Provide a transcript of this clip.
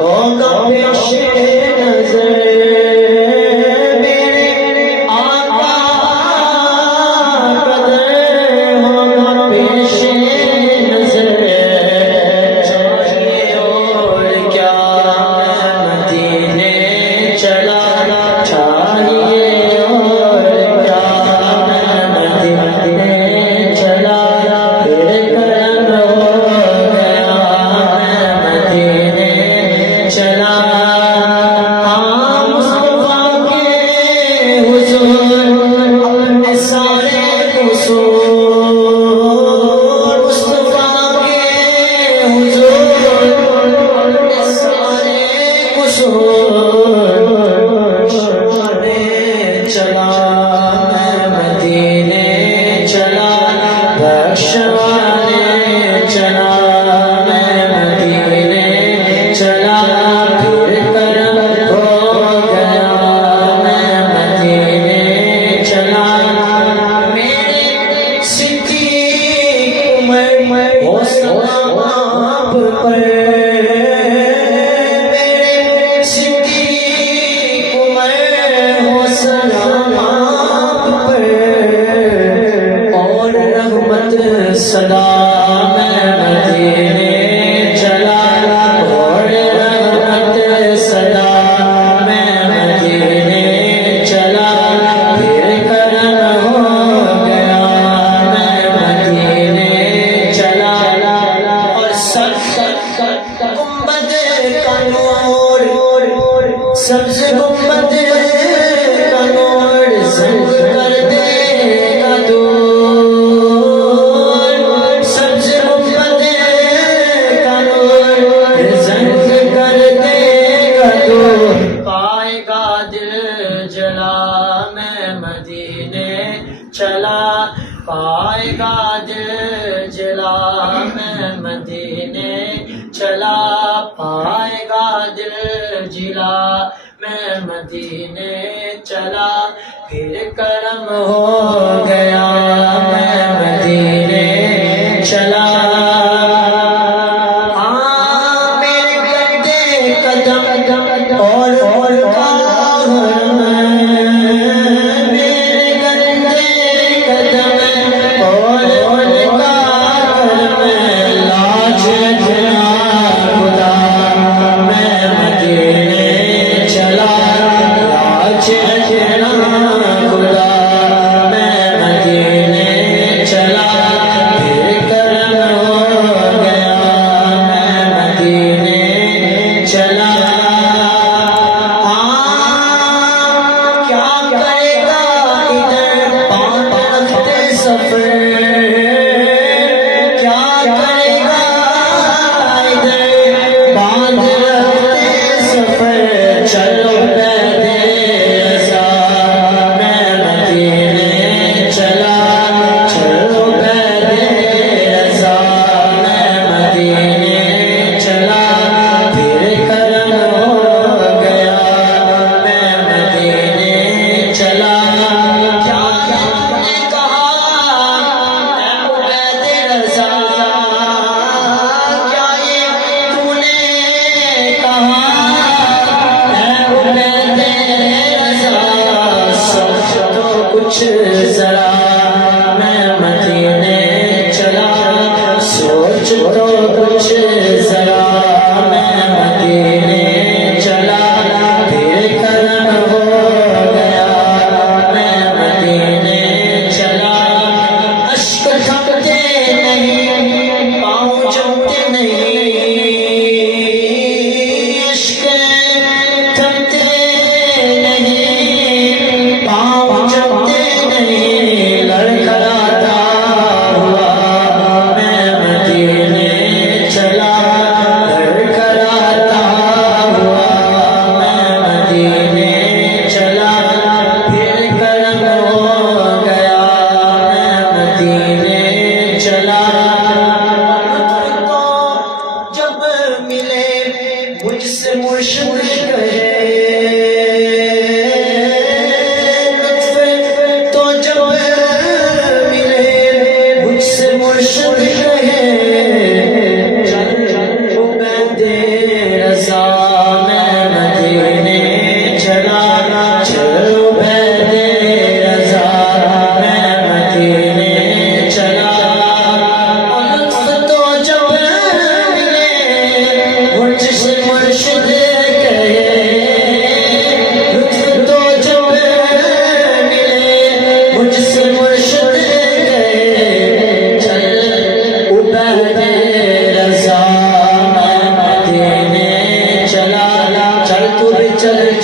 ہوگا پیش نظر میرے آقا قدر ہوگا پیش نظر چاہیے اور کیا مدینے چلا چاہیے اور کیا مدینے چلا پھر کرم ہو گیا مدینے چلا مصطفیٰ کے حضور اپنے سارے قصور مصطفیٰ کے حضور اپنے سارے قصور چلا مدینے چلا بخشوانے چلا مدینے چلا پھر کرم ہو گیا مدینے چلا میرے صدیق عمر ہو سلام آپ پر میرے صدیق عمر ہو سلام آپ پر اور رحمت سلام مدینے چلا اور رحمت سلام مدینے چلا پھر کرم ہو گیا مدینے چلا اور سب گنبد کا نور سبز گنبد کا نور زنگ کر دے گا دور سبز گنبد کا نور زنگ کر دے گا دور پائے گا دل جلا میں مدینے چلا پائے گا دل جلا میں مدینے چلا پائے گا دل جلا میں مدینے چلا پھر کرم ہو گیا میں مدینے چلا میرے گندے قدم اور میرے گندے قدم اور لاج رکھنا خدا میں مدینے چلا لاج رکھنا خدا میں مدینے چلا پھر کرم ہو گیا میں مدینے چلا کیا کرے گا ادھر پاؤں رکھتے سفر کیا کرے گا ادھر باندھ رکھتے سفر چلو پہلے رضا میں مدینے چلا چلو پہلے رضا میں مدینے چلا پھر کرم ہو گیا میں مدینے چلا کیا نے کہا اے عبید رضا کیا یہ تو نے کہا اے عبید رضا سوچ تو کچھ ذرا میں مدینے چلا سوچ تو کچھ ذرا میں مدینے چلا پھر کرم ہو گیا میں مدینے چلا اشک تھکتے نہیں پاؤں جمتے نہیں اشک تھکتے نہیں پاؤں جمتے نہیں لڑکھڑاتا ہوا میں مدینے چلا لڑکھڑاتا ہوا میں مدینے چلا پھر کرم ہو گیا میں مدینے چلا جب ملے مجھ سے مرشد کہے لطف تو جب ملے مجھ سے مرشد کہے عبید رضا چلے